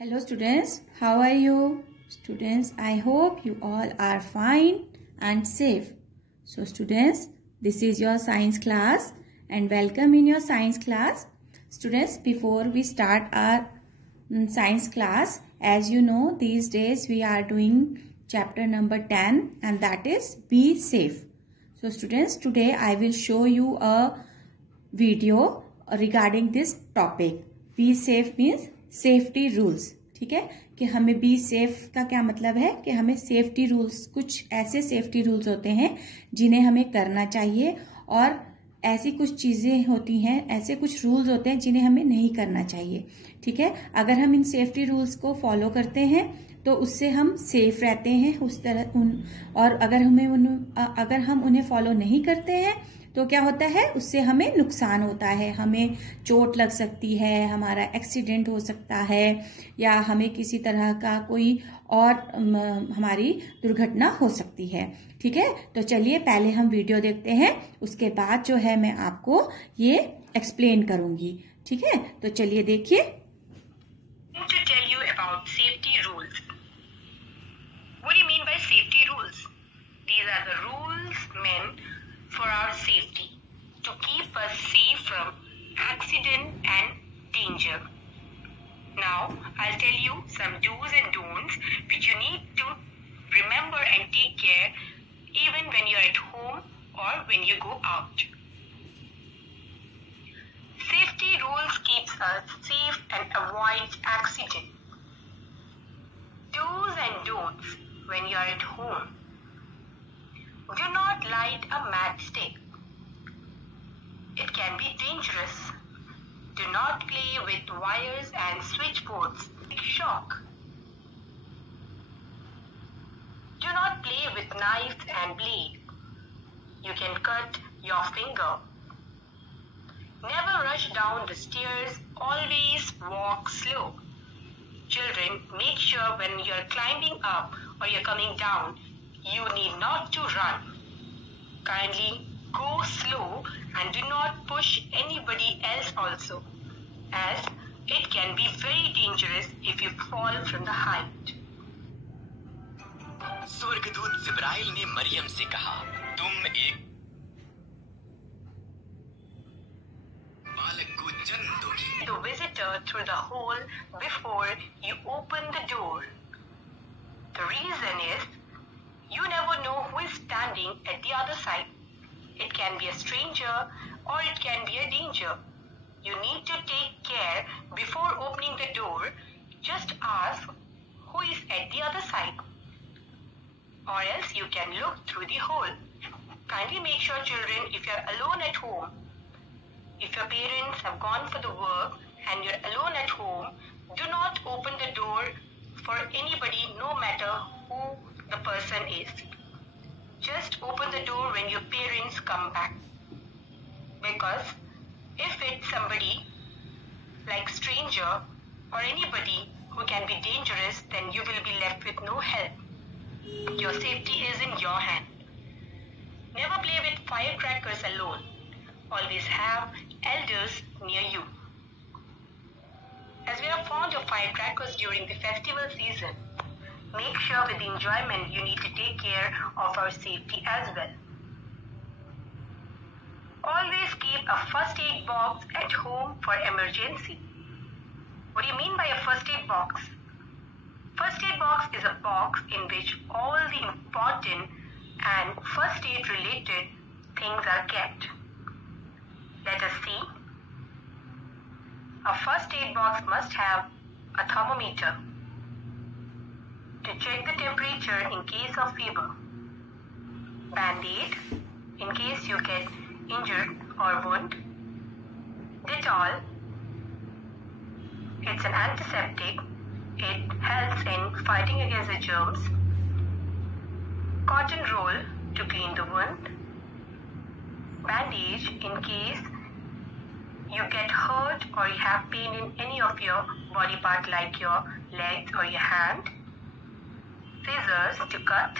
Hello students, how are you? Students, I hope you all are fine and safe. So students, this is your science class and welcome in your science class. Students, before we start our science class, as you know, these days we are doing chapter number 10 and that is Be Safe. So students, today I will show you a video regarding this topic. Be safe means safety rules. ठीक है कि हमें be safe का क्या मतलब है कि हमें सेफ्टी रूल्स, कुछ ऐसे सेफ्टी रूल्स होते हैं जिन्हें हमें करना चाहिए और ऐसी कुछ चीजें होती हैं, ऐसे कुछ रूल्स होते हैं जिन्हें हमें नहीं करना चाहिए. ठीक है, अगर हम इन सेफ्टी रूल्स को फॉलो करते हैं तो उससे हम सेफ रहते हैं उस तरह और अगर हम उन्हें फॉलो नहीं करते हैं तो क्या होता है, उससे हमें नुकसान होता है, हमें चोट लग सकती है, हमारा एक्सीडेंट हो सकता है या हमें किसी तरह का कोई और हमारी दुर्घटना हो सकती है. ठीक है, तो चलिए पहले हम वीडियो देखते हैं, उसके बाद जो है मैं आपको ये एक्सप्लेन करूंगी. ठीक है, तो चलिए देखिए. To tell you about safety rules. What do you mean by safety rules? These are the rules meant for our safety, to keep us safe from accident and danger. Now, I'll tell you some do's and don'ts which you need to remember and take care even when you're at home or when you go out. Safety rules keeps us safe and avoids accident. Do's and don'ts when you're at home. Do not light a matchstick. It can be dangerous. Do not play with wires and switchboards. Shock. Do not play with knives and blade. You can cut your finger. Never rush down the stairs. Always walk slow. Children, make sure when you're climbing up or you're coming down, you need not to run. Kindly go slow and do not push anybody else also, as it can be very dangerous if you fall from the height. स्वर्गदूत जिब्राइल ने मरियम से कहा, तुम एक बालक को जन्म दोगी. The visitor through the hole before you open the door. The reason is, you never know who is standing at the other side. It can be a stranger or it can be a danger. You need to take care before opening the door. Just ask who is at the other side. Or else you can look through the hole. Kindly make sure, children, if you are alone at home, if your parents have gone for the work and you are alone at home, do not open the door for anybody, no matter who the person is. Just open the door when your parents come back. Because if it's somebody like stranger or anybody who can be dangerous, then you will be left with no help. Your safety is in your hand. Never play with firecrackers alone. Always have elders near you. As we are fond of firecrackers during the festival season, make sure with enjoyment you need to take care of our safety as well. Always keep a first aid box at home for emergency. What do you mean by a first aid box? First aid box is a box in which all the important and first aid related things are kept. Let us see. A first aid box must have a thermometer to check the temperature in case of fever, Band-Aid in case you get injured or wound, Dettol, it's an antiseptic, it helps in fighting against the germs, cotton roll to clean the wound, bandage in case you get hurt or you have pain in any of your body part like your legs or your hand, scissors to cut,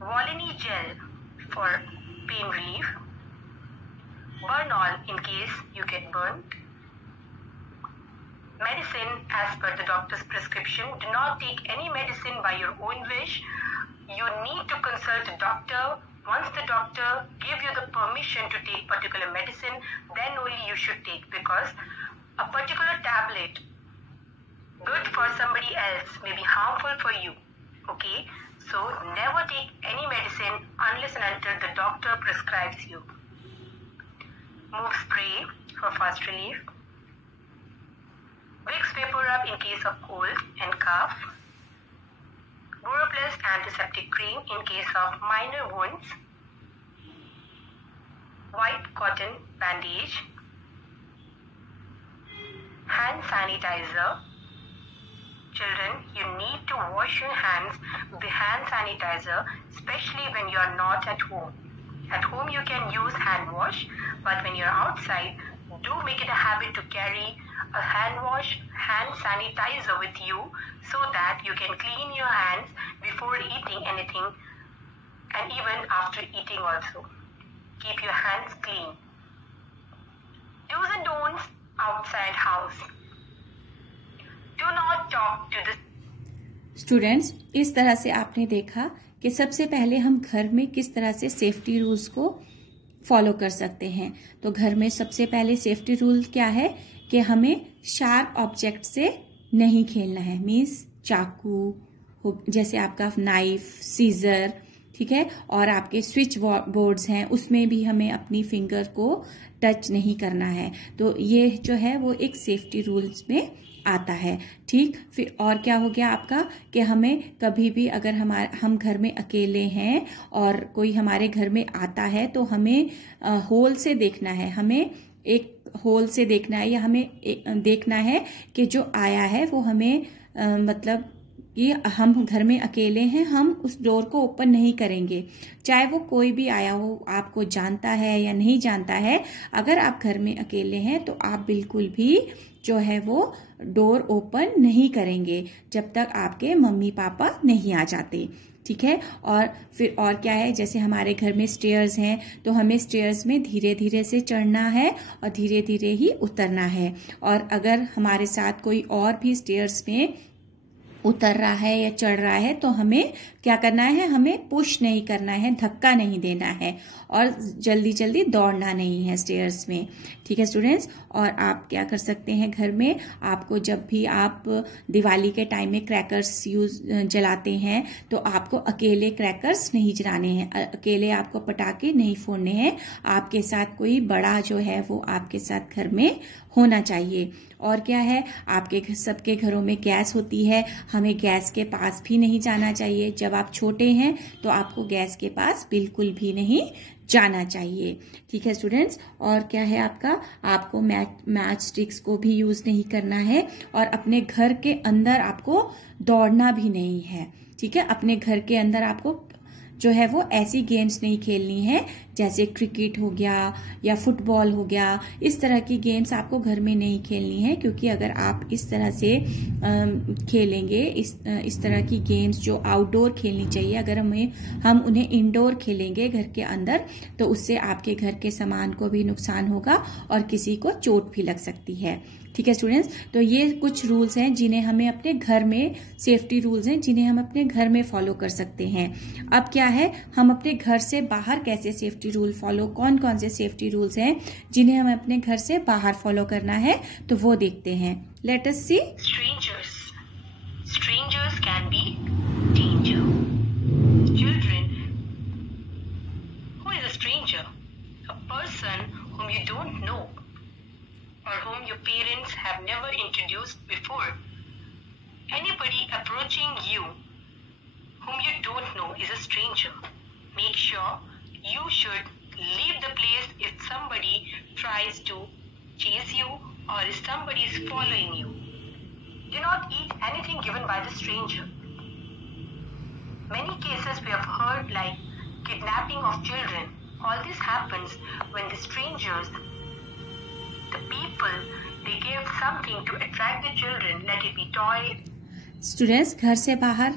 Volini gel for pain relief, Burnol in case you get burnt, Medicine as per the doctor's prescription. Do not take any medicine by your own wish. You need to consult a doctor. Once the doctor gives you the permission to take particular medicine, then only you should take, because a particular tablet good for somebody else may be harmful for you. Okay, so never take any medicine unless and until the doctor prescribes you. Move spray for fast relief. Vicks vapor rub in case of cold and cough. Boroplast antiseptic cream in case of minor wounds. White cotton bandage. Hand sanitizer. Children, you need to wash your hands with the hand sanitizer, especially when you are not at home. At home you can use hand wash, but when you're outside, do make it a habit to carry a hand wash, hand sanitizer with you, so that you can clean your hands before eating anything and even after eating also. Keep your hands clean. Do's and don'ts outside house. Do not talk to the students, इस तरह से आपने देखा कि सबसे पहले हम घर में किस तरह से सेफ्टी रूल्स को फॉलो कर सकते हैं। तो घर में सबसे पहले सेफ्टी रूल क्या है कि हमें शार्प ऑब्जेक्ट से नहीं खेलना है। मीन्स चाकू, जैसे आपका नाइफ, सीजर, ठीक है, और आपके स्विच बोर्ड्स हैं उसमें भी हमें अपनी फिंगर को टच नहीं करना है। तो ये जो है वो एक सेफ्टी रूल्स में आता है। ठीक, फिर और क्या हो गया आपका कि हमें कभी भी अगर हम घर में अकेले हैं और कोई हमारे घर में आता है तो हमें होल से देखना है, हमें एक होल से देखना है, या हमें देखना है कि जो आया है वो हमें मतलब कि हम घर में अकेले हैं, हम उस डोर को ओपन नहीं करेंगे, चाहे वो कोई भी आया हो, आपको जानता है या नहीं जानता है। अगर आप घर में अकेले हैं तो आप बिल्कुल भी जो है वो डोर ओपन नहीं करेंगे जब तक आपके मम्मी पापा नहीं आ जाते। ठीक है, और फिर और क्या है, जैसे हमारे घर में स्टेयर्स हैं तो हमें स्टेयर्स में धीरे धीरे से चढ़ना है और धीरे धीरे ही उतरना है। और अगर हमारे साथ कोई और भी स्टेयर्स में उतर रहा है या चढ़ रहा है तो हमें क्या करना है, हमें पुश नहीं करना है, धक्का नहीं देना है और जल्दी जल्दी दौड़ना नहीं है स्टेयर्स में। ठीक है स्टूडेंट्स, और आप क्या कर सकते हैं घर में, आपको जब भी आप दिवाली के टाइम में क्रैकर्स जलाते हैं तो आपको अकेले क्रैकर्स नहीं जलाने हैं, अकेले आपको पटाखे नहीं फोड़ने हैं, आपके साथ कोई बड़ा जो है वो आपके साथ घर में होना चाहिए। और क्या है, आपके सबके घरों में गैस होती है, हमें गैस के पास भी नहीं जाना चाहिए। जब आप छोटे हैं तो आपको गैस के पास बिल्कुल भी नहीं जाना चाहिए। ठीक है स्टूडेंट्स, और क्या है आपको मैच स्टिक्स को भी यूज नहीं करना है और अपने घर के अंदर आपको दौड़ना भी नहीं है। ठीक है, अपने घर के अंदर आपको जो है वो ऐसी गेम्स नहीं खेलनी है जैसे क्रिकेट हो गया या फुटबॉल हो गया, इस तरह की गेम्स आपको घर में नहीं खेलनी है, क्योंकि अगर आप इस तरह से खेलेंगे, इस तरह की गेम्स जो आउटडोर खेलनी चाहिए, अगर हम उन्हें इंडोर खेलेंगे घर के अंदर तो उससे आपके घर के सामान को भी नुकसान होगा और किसी को चोट भी लग सकती है। ठीक है स्टूडेंट्स, तो ये कुछ रूल्स हैं जिन्हें हमें अपने घर में, सेफ्टी रूल्स हैं जिन्हें हम अपने घर में फॉलो कर सकते हैं। अब क्या है, हम अपने घर से बाहर कैसे सेफ्टी रूल फॉलो, कौन कौन से सेफ्टी रूल्स हैं जिन्हें हमें अपने घर से बाहर फॉलो करना है, तो वो देखते हैं। Let us see. Strangers can be danger. Children, who is a stranger? A person whom you don't know, or whom your parents have never introduced before. Anybody approaching you whom you don't know is a stranger. Make sure you should leave the place if somebody tries to chase you or if somebody is following you. Do not eat anything given by the stranger. Many cases we have heard, like kidnapping of children. All this happens when the strangers, the people, they give something to attract the children, let it be toy. Students, घर से बाहर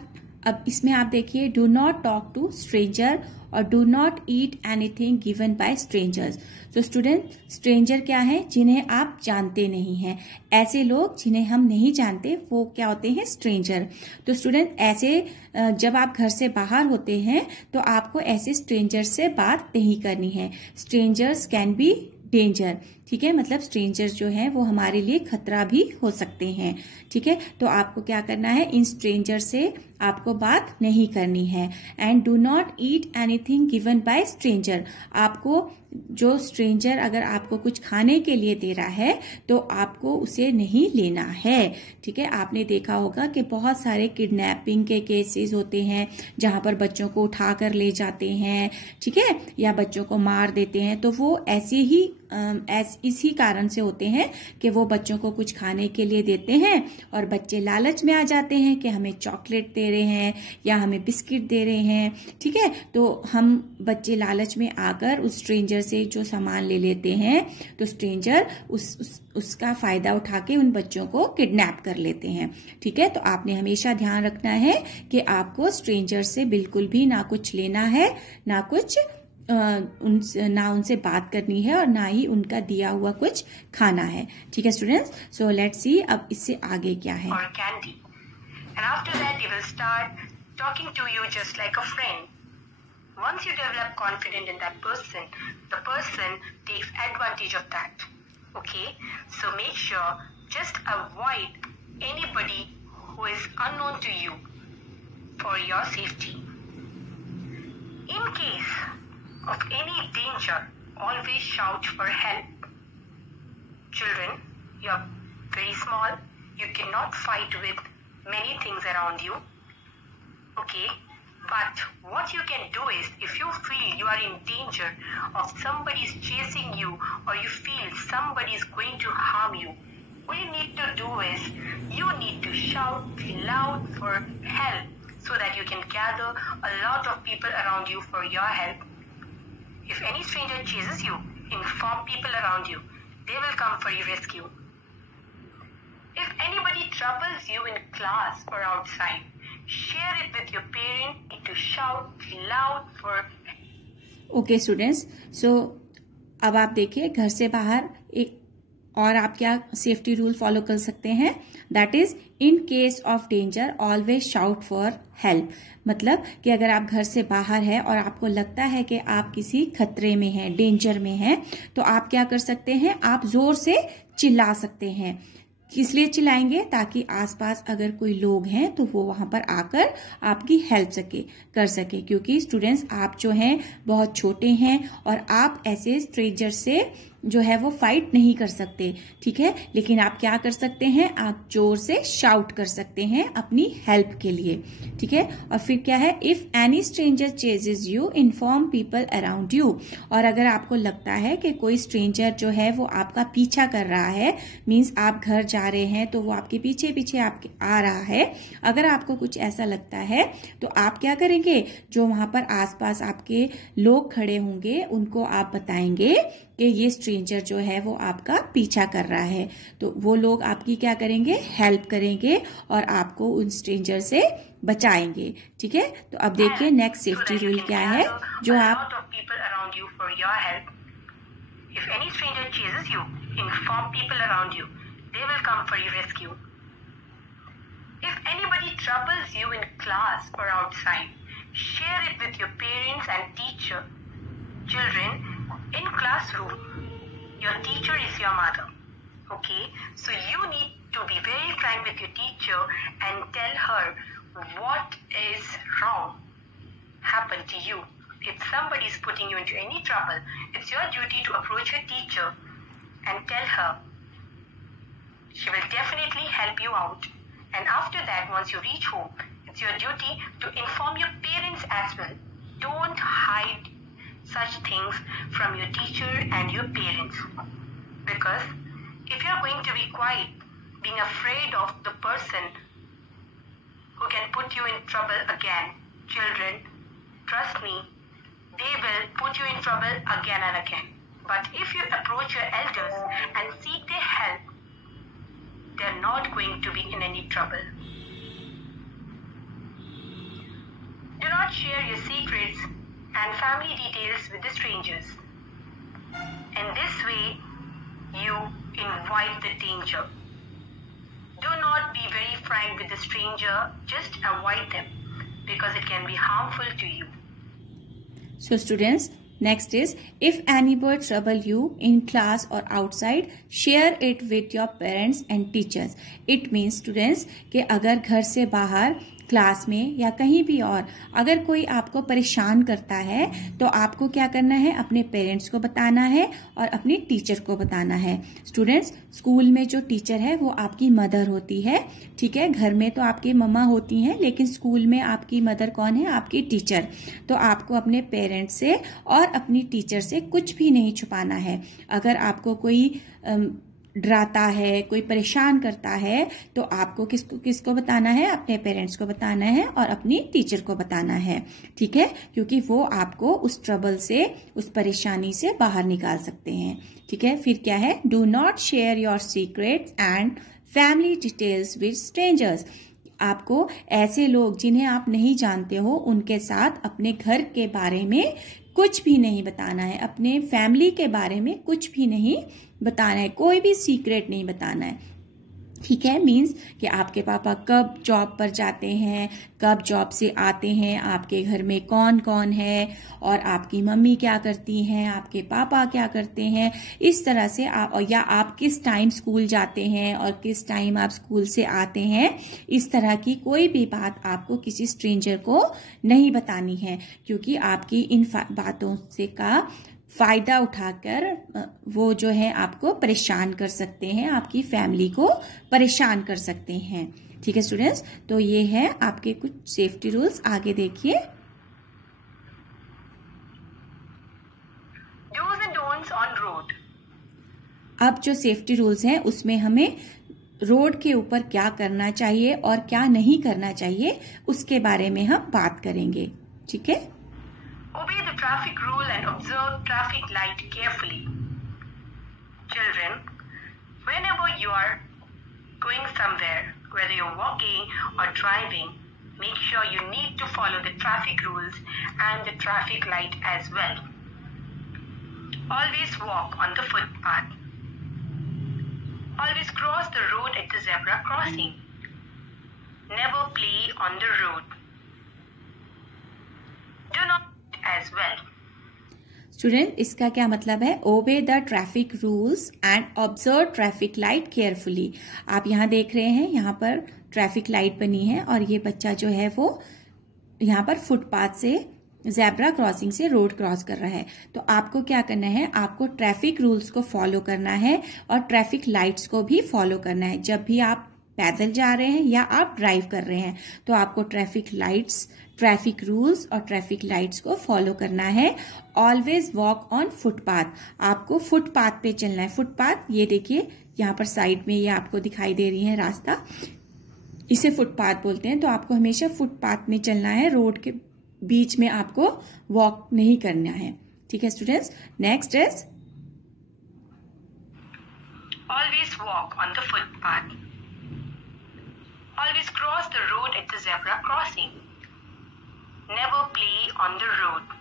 अब इसमें आप देखिए, do not talk to stranger और do not eat anything given by strangers. तो student, stranger क्या है? जिन्हें आप जानते नहीं हैं। ऐसे लोग जिन्हें हम नहीं जानते वो क्या होते हैं? स्ट्रेंजर। तो स्टूडेंट, ऐसे जब आप घर से बाहर होते हैं तो आपको ऐसे स्ट्रेंजर से बात नहीं करनी है। स्ट्रेंजर्स कैन बी डेंजर, ठीक है, मतलब स्ट्रेंजर्स जो है वो हमारे लिए खतरा भी हो सकते हैं, ठीक है। तो आपको क्या करना है? इन स्ट्रेंजर से आपको बात नहीं करनी है। And do not eat anything given bye stranger. आपको जो स्ट्रेंजर अगर आपको कुछ खाने के लिए दे रहा है तो आपको उसे नहीं लेना है, ठीक है। आपने देखा होगा कि बहुत सारे किडनैपिंग के केसेस होते हैं जहां पर बच्चों को उठाकर ले जाते हैं, ठीक है, या बच्चों को मार देते हैं। तो वो ऐसे ही इसी कारण से होते हैं कि वो बच्चों को कुछ खाने के लिए देते हैं और बच्चे लालच में आ जाते हैं कि हमें चॉकलेट दे रहे हैं या हमें बिस्किट दे रहे हैं, ठीक है। तो हम बच्चे लालच में आकर उस स्ट्रेंजर से जो सामान ले लेते हैं तो स्ट्रेंजर उसका फायदा उठा के उन बच्चों को किडनैप कर लेते हैं, ठीक है। तो आपने हमेशा ध्यान रखना है कि आपको स्ट्रेंजर से बिल्कुल भी ना कुछ लेना है, ना कुछ ना उनसे बात करनी है और ना ही उनका दिया हुआ कुछ खाना है, ठीक है स्टूडेंट्स। सो लेट्स सी अब इससे आगे क्या है। Or candy. And after that, they will start talking to you just like a friend. Once you develop confidence in that person, the person takes advantage of that. Okay? So make sure just avoid anybody who is unknown to you for your safety. In case of any danger, always shout for help. Children, you're very small. You cannot fight with many things around you. Okay? But what you can do is, if you feel you are in danger of somebody is chasing you or you feel somebody is going to harm you, what you need to do is, you need to shout loud for help so that you can gather a lot of people around you for your help. If any stranger chases you, inform people around you. They will come for your rescue. If anybody troubles you in class or outside, share it with your parent to shout loud for. Okay students, so अब आप देखिए घर से बाहर एक और आप क्या सेफ्टी रूल फॉलो कर सकते हैं। That is in case of danger always shout for help. मतलब कि अगर आप घर से बाहर है और आपको लगता है कि आप किसी खतरे में हैं, डेंजर में हैं, तो आप क्या कर सकते हैं? आप जोर से चिल्ला सकते हैं। किस लिए चिल्लाएंगे? ताकि आसपास अगर कोई लोग हैं तो वो वहां पर आकर आपकी हेल्प कर सके। क्योंकि स्टूडेंट्स, आप जो हैं बहुत छोटे हैं और आप ऐसे स्ट्रेंजर से जो है वो फाइट नहीं कर सकते, ठीक है। लेकिन आप क्या कर सकते हैं? आप जोर से शाउट कर सकते हैं अपनी हेल्प के लिए, ठीक है। और फिर क्या है? If any stranger ceases you, inform people around you. और अगर आपको लगता है कि कोई स्ट्रेंजर जो है वो आपका पीछा कर रहा है, मीन्स आप घर जा रहे हैं तो वो आपके पीछे पीछे आपके आ रहा है, अगर आपको कुछ ऐसा लगता है तो आप क्या करेंगे? जो वहां पर आसपास आपके लोग खड़े होंगे उनको आप बताएंगे कि ये स्ट्रेंजर जो है वो आपका पीछा कर रहा है। तो वो लोग आपकी क्या करेंगे? हेल्प करेंगे और आपको उन स्ट्रेंजर से बचाएंगे, ठीक है। तो अब देखिए नेक्स्ट सेफ्टी रूल क्या है जो आप If any stranger chases you, inform people around you. They will come for your rescue. If anybody troubles you in class or outside, share it with your parents and teacher. Children, in classroom, your teacher is your mother. Okay? So you need to be very frank with your teacher and tell her what is wrong happened to you. If somebody is putting you into any trouble, it's your duty to approach your teacher and tell her. She will definitely help you out. And after that, once you reach home, it's your duty to inform your parents as well. Don't hide such things from your teacher and your parents. Because if you're going to be quiet, being afraid of the person who can put you in trouble again, children, trust me, they will put you in trouble again and again. But if you approach your elders and seek their help, they're not going to be in any trouble. not share your secrets and family details with the strangers. In this way, you invite the danger. Do not be very frank with the stranger, just avoid them because it can be harmful to you. So students, next is, if any word trouble you in class or outside, share it with your parents and teachers. It means students कि अगर घर से बाहर class में या कहीं भी और अगर कोई आपको परेशान करता है तो आपको क्या करना है, अपने पेरेंट्स को बताना है और अपनी टीचर को बताना है. स्टूडेंट्स, स्कूल में जो टीचर है वो आपकी मदर होती है, ठीक है. घर में तो आपकी मम्मा होती हैं, लेकिन स्कूल में आपकी मदर कौन है, आपकी टीचर. तो आपको अपने पेरेंट्स से और अपनी टीचर से कुछ भी नहीं छुपाना है. अगर आपको कोई डराता है, कोई परेशान करता है तो आपको किसको बताना है, अपने पेरेंट्स को बताना है और अपनी टीचर को बताना है, ठीक है. क्योंकि वो आपको उस ट्रबल से, उस परेशानी से बाहर निकाल सकते हैं, ठीक है. फिर क्या है, do not share your secrets and family details with strangers. आपको ऐसे लोग जिन्हें आप नहीं जानते हो उनके साथ अपने घर के बारे में कुछ भी नहीं बताना है, अपने फैमिली के बारे में कुछ भी नहीं बताना है, कोई भी सीक्रेट नहीं बताना है, ठीक है. मीन्स कि आपके पापा कब जॉब पर जाते हैं, कब जॉब से आते हैं, आपके घर में कौन कौन है और आपकी मम्मी क्या करती हैं, आपके पापा क्या करते हैं, इस तरह से या आप किस टाइम स्कूल जाते हैं और किस टाइम आप स्कूल से आते हैं, इस तरह की कोई भी बात आपको किसी स्ट्रेंजर को नहीं बतानी है. क्योंकि आपकी इन बातों से का फायदा उठाकर वो जो है आपको परेशान कर सकते हैं, आपकी फैमिली को परेशान कर सकते हैं, ठीक है स्टूडेंट्स. तो ये है आपके कुछ सेफ्टी रूल्स. आगे देखिए. Do's and don'ts on road. अब जो सेफ्टी रूल्स हैं उसमें हमें रोड के ऊपर क्या करना चाहिए और क्या नहीं करना चाहिए उसके बारे में हम बात करेंगे, ठीक है. Obey the traffic rule and observe traffic light carefully. Children, whenever you are going somewhere, whether you're walking or driving, make sure you need to follow the traffic rules and the traffic light as well. Always walk on the footpath. Always cross the road at the zebra crossing. Never play on the road. Do not as well. Student, इसका क्या मतलब है, obey the traffic rules and observe traffic light carefully. आप यहाँ देख रहे हैं, यहाँ पर ट्रैफिक लाइट बनी है और ये बच्चा जो है वो यहाँ पर फुटपाथ से, ज़ेब्रा क्रॉसिंग से रोड क्रॉस कर रहा है. तो आपको क्या करना है, आपको ट्रैफिक रूल्स को फॉलो करना है और ट्रैफिक लाइट्स को भी फॉलो करना है. जब भी आप पैदल जा रहे हैं या आप ड्राइव कर रहे हैं तो आपको ट्रैफिक लाइट्स, ट्रैफिक रूल्स और ट्रैफिक लाइट्स को फॉलो करना है. Always walk on footpath. आपको फुटपाथ पे चलना है. फुटपाथ, ये देखिए यहाँ पर साइड में ये आपको दिखाई दे रही है रास्ता, इसे फुटपाथ बोलते हैं. तो आपको हमेशा फुटपाथ में चलना है, रोड के बीच में आपको वॉक नहीं करना है, ठीक है students. Next is always walk on the footpath. Always cross the road at the zebra crossing. Never play on the road.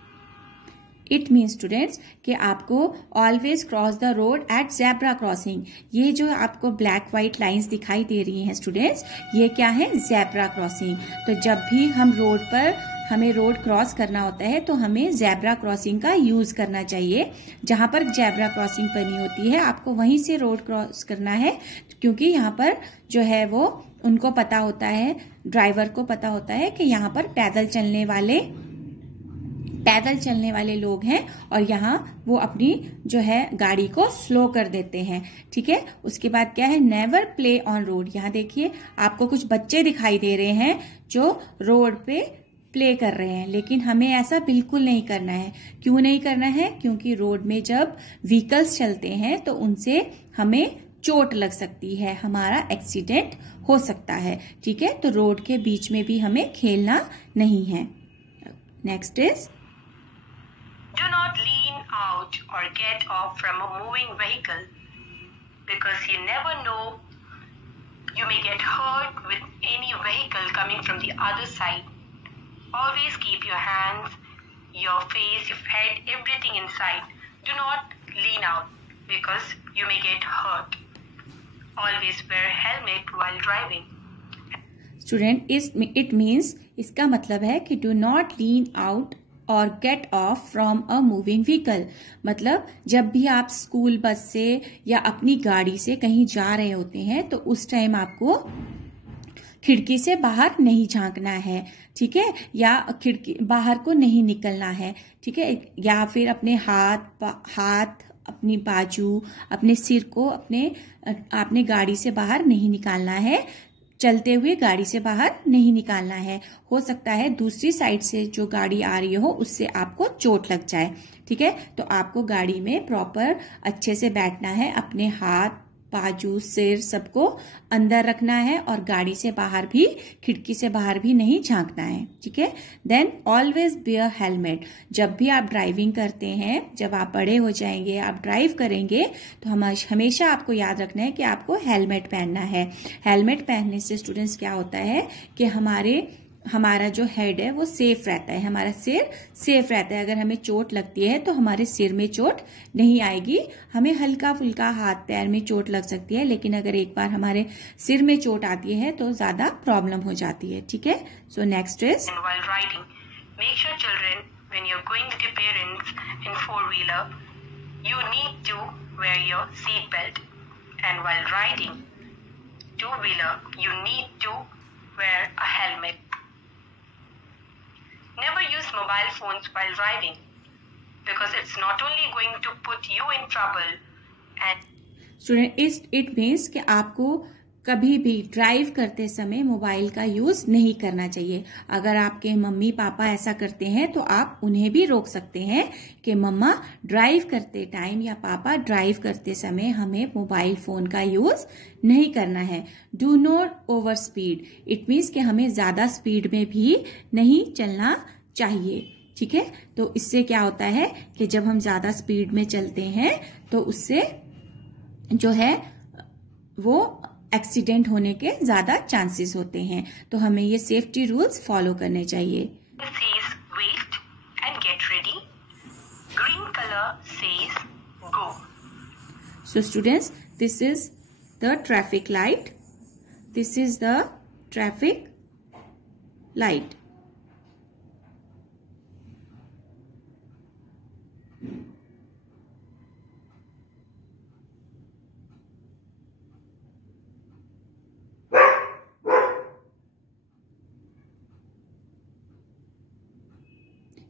It means students कि आपको always cross the road at zebra crossing. ये जो आपको black white lines दिखाई दे रही हैं students, ये क्या है, ज़ेब्रा क्रॉसिंग. तो जब भी हम रोड पर हमें रोड क्रॉस करना होता है तो हमें ज़ेब्रा क्रॉसिंग का यूज करना चाहिए. जहां पर ज़ेब्रा क्रॉसिंग बनी होती है आपको वहीं से रोड क्रॉस करना है. क्योंकि यहाँ पर जो है वो उनको पता होता है, ड्राइवर को पता होता है कि यहाँ पर पैदल चलने वाले लोग हैं और यहाँ वो अपनी जो है गाड़ी को स्लो कर देते हैं, ठीक है. उसके बाद क्या है, नेवर प्ले ऑन रोड. यहाँ देखिए आपको कुछ बच्चे दिखाई दे रहे हैं जो रोड पे प्ले कर रहे हैं, लेकिन हमें ऐसा बिल्कुल नहीं करना है. क्यों नहीं करना है, क्योंकि रोड में जब व्हीकल्स चलते हैं तो उनसे हमें चोट लग सकती है, हमारा एक्सीडेंट हो सकता है, ठीक है. तो रोड के बीच में भी हमें खेलना नहीं है. Next is Do not lean out or get off from a moving vehicle because you never know, you may get hurt with any vehicle coming from the other side. Always keep your hands, your face, your head, everything inside. Do not lean out because you may get hurt. Always wear helmet while driving. Student it means, इसका मतलब है कि do not lean out और get off from a moving vehicle. मतलब जब भी आप school bus से या अपनी गाड़ी से कहीं जा रहे होते हैं तो उस टाइम आपको खिड़की से बाहर नहीं झांकना है, ठीक है, या खिड़की बाहर को नहीं निकलना है, ठीक है, या फिर अपने हाथ अपनी बाजू, अपने सिर को अपने गाड़ी से बाहर नहीं निकालना है, चलते हुए गाड़ी से बाहर नहीं निकालना है। हो सकता है दूसरी साइड से जो गाड़ी आ रही हो उससे आपको चोट लग जाए, ठीक है। तो आपको गाड़ी में प्रॉपर अच्छे से बैठना है, अपने हाथ बाजू सिर सबको अंदर रखना है और गाड़ी से बाहर भी, खिड़की से बाहर भी नहीं झांकना है, ठीक है। Then always wear helmet. जब भी आप ड्राइविंग करते हैं, जब आप बड़े हो जाएंगे, आप ड्राइव करेंगे, तो हमेशा आपको याद रखना है कि आपको हेलमेट पहनना है। हेलमेट पहनने से स्टूडेंट्स क्या होता है कि हमारा जो हेड है वो सेफ रहता है, हमारा सिर सेफ रहता है। अगर हमें चोट लगती है तो हमारे सिर में चोट नहीं आएगी, हमें हल्का फुल्का हाथ पैर में चोट लग सकती है, लेकिन अगर एक बार हमारे सिर में चोट आती है तो ज्यादा प्रॉब्लम हो जाती है, ठीक है। So next is while riding, make sure children, when you're going with your parents in four-wheeler, you need to wear your seat belt, and while riding two-wheeler, you need to wear a helmet. Never use mobile phones while driving because it's not only going to put you in trouble and student it means कि आपको कभी भी drive करते समय mobile का use नहीं करना चाहिए। अगर आपके मम्मी पापा ऐसा करते हैं तो आप उन्हें भी रोक सकते हैं कि मम्मा ड्राइव करते टाइम या पापा ड्राइव करते समय हमें मोबाइल फोन का यूज नहीं करना है। Do not over speed. It means कि हमें ज्यादा स्पीड में भी नहीं चलना चाहिए, ठीक है। तो इससे क्या होता है कि जब हम ज्यादा स्पीड में चलते हैं तो उससे जो है वो एक्सीडेंट होने के ज्यादा चांसेस होते हैं। तो हमें ये सेफ्टी रूल्स फॉलो करने चाहिए। says wait and get ready. Green color says go. So students, this is the traffic light. This is the traffic light.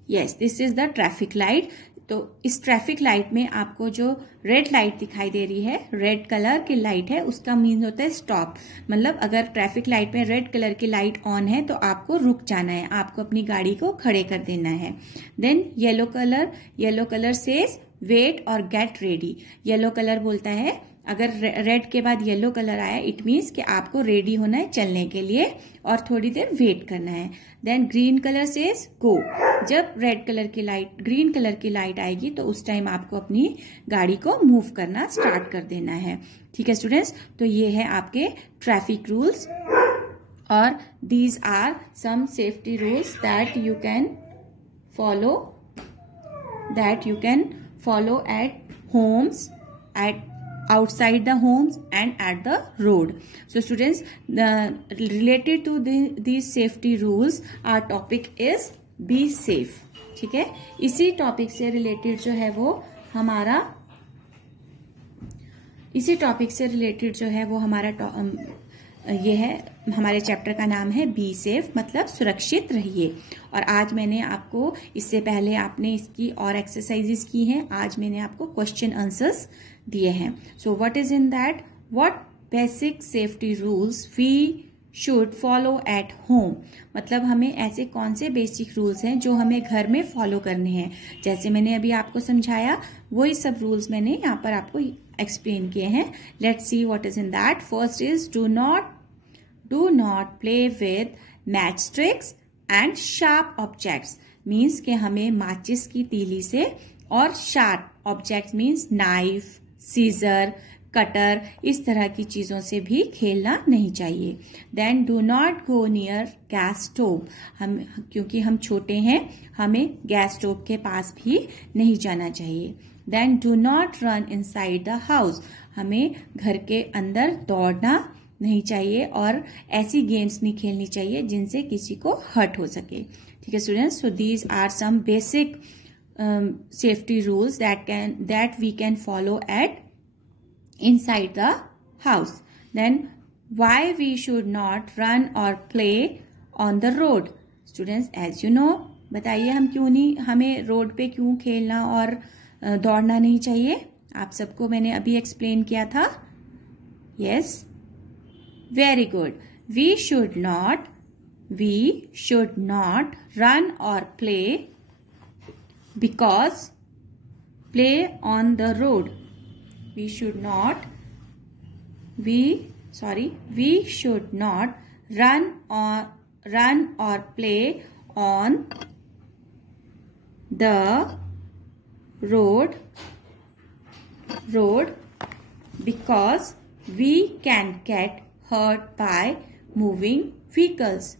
Yes, this is the traffic light. तो इस traffic light में आपको जो red light दिखाई दे रही है, red colour की light है, उसका मीन होता है स्टॉप। मतलब अगर ट्रैफिक लाइट में रेड कलर की लाइट ऑन है तो आपको रुक जाना है, आपको अपनी गाड़ी को खड़े कर देना है। Then yellow colour says wait और गेट रेडी। येलो कलर बोलता है, अगर रेड के बाद येलो कलर आया इट मीन्स कि आपको रेडी होना है चलने के लिए और थोड़ी देर वेट करना है। Then green colour says go. जब ग्रीन कलर की लाइट आएगी तो उस टाइम आपको अपनी गाड़ी को मूव करना स्टार्ट कर देना है, ठीक है स्टूडेंट्स। तो ये है आपके ट्रैफिक रूल्स और these are some safety rules that you can follow at homes, at outside the homes and at the road. So students, related to these safety rules, our topic is be safe, ठीक है। इसी topic से related जो है वो हमारा ये है, हमारे चैप्टर का नाम है बी सेफ, मतलब सुरक्षित रहिए। और आज मैंने आपको, इससे पहले आपने इसकी और एक्सरसाइजेस की हैं, आज मैंने आपको क्वेश्चन आंसर्स दिए हैं। So what is in that, what basic safety rules we should follow at home. मतलब हमें ऐसे कौन से बेसिक रूल्स हैं जो हमें घर में फॉलो करने हैं। जैसे मैंने अभी आपको समझाया वही सब रूल्स मैंने यहाँ पर आपको एक्सप्लेन किए हैं। Let's see what is in that. First is do not play with match sticks and sharp objects. Means के हमें माचिस की तीली से और sharp objects means knife, scissor, cutter, इस तरह की चीज़ों से भी खेलना नहीं चाहिए। Then do not go near gas stove, क्योंकि हम छोटे हैं, हमें गैस स्टोव के पास भी नहीं जाना चाहिए। Then do not run inside the house, हमें घर के अंदर दौड़ना नहीं चाहिए और ऐसी गेम्स नहीं खेलनी चाहिए जिनसे किसी को हर्ट हो सके। ठीक है students, so these are some basic safety rules that we can follow at inside the house. Then why we should not run or play on the road? Students, as you know, बताइए हमें road पे क्यों खेलना और दौड़ना नहीं चाहिए? आप सबको मैंने अभी एक्सप्लेन किया था। Yes, very good. We should not run or play because play on the road. We should not run or play on the road because we can get hurt by moving vehicles.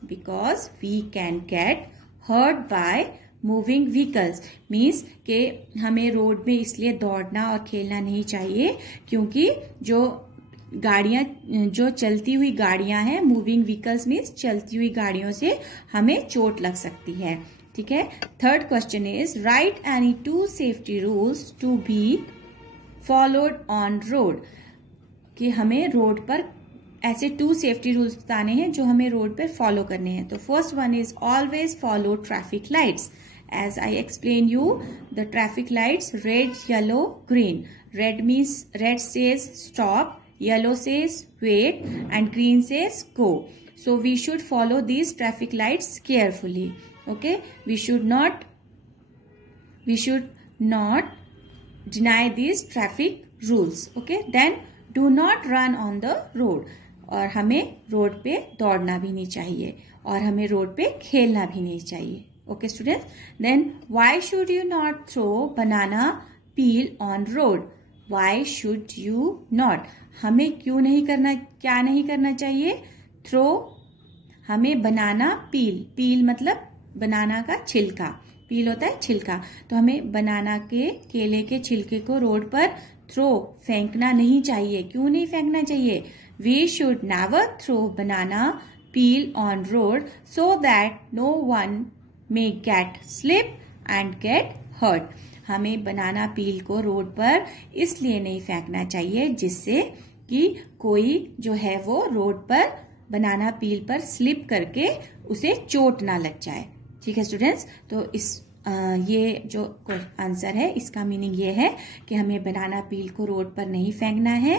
Moving vehicles means कि हमें road में इसलिए दौड़ना और खेलना नहीं चाहिए क्योंकि जो चलती हुई गाड़ियां हैं, मूविंग व्हीकल्स मीन्स चलती हुई गाड़ियों से हमें चोट लग सकती है। ठीक है। Third question is write any 2 safety rules to be followed on road, कि हमें रोड पर ऐसे 2 सेफ्टी रूल्स बताने हैं जो हमें रोड पर फॉलो करने हैं। तो first one is always follow traffic lights. As I explain you, the traffic lights red, yellow, green. Red says stop, yellow says wait, and green says go. So we should follow these traffic lights carefully. Okay, we should not deny these traffic rules. Okay, then do not run on the road. और हमें road पे दौड़ना भी नहीं चाहिए और हमें road पे खेलना भी नहीं चाहिए। Okay students, then why should you not throw banana peel on road? Why should you not? हमें क्या नहीं करना चाहिए? थ्रो, हमें बनाना पील मतलब बनाना का छिलका, पील होता है छिलका, तो हमें बनाना के केले के छिलके को रोड पर फेंकना नहीं चाहिए। क्यों नहीं फेंकना चाहिए? We should never throw banana peel on road so that no one may get slip and get hurt. हमें बनाना पील को रोड पर इसलिए नहीं फेंकना चाहिए जिससे कि कोई जो है वो रोड पर बनाना पील पर स्लिप करके उसे चोट ना लग जाए। ठीक है स्टूडेंट्स, तो ये जो आंसर है इसका मीनिंग ये है कि हमें बनाना पील को रोड पर नहीं फेंकना है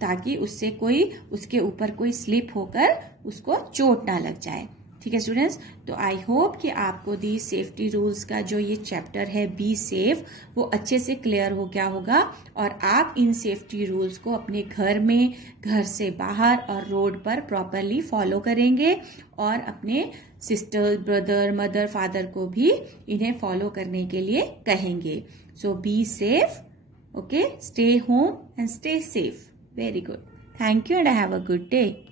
ताकि उसके ऊपर कोई स्लिप होकर उसको चोट ना लग जाए। ठीक है स्टूडेंट्स, तो आई होप कि आपको दी सेफ्टी रूल्स का जो ये चैप्टर है बी सेफ वो अच्छे से क्लियर हो गया होगा और आप इन सेफ्टी रूल्स को अपने घर में, घर से बाहर और रोड पर प्रॉपरली फॉलो करेंगे और अपने सिस्टर, ब्रदर, मदर, फादर को भी इन्हें फॉलो करने के लिए कहेंगे। So be safe, okay, stay home and stay safe. Very good, thank you and have a good day.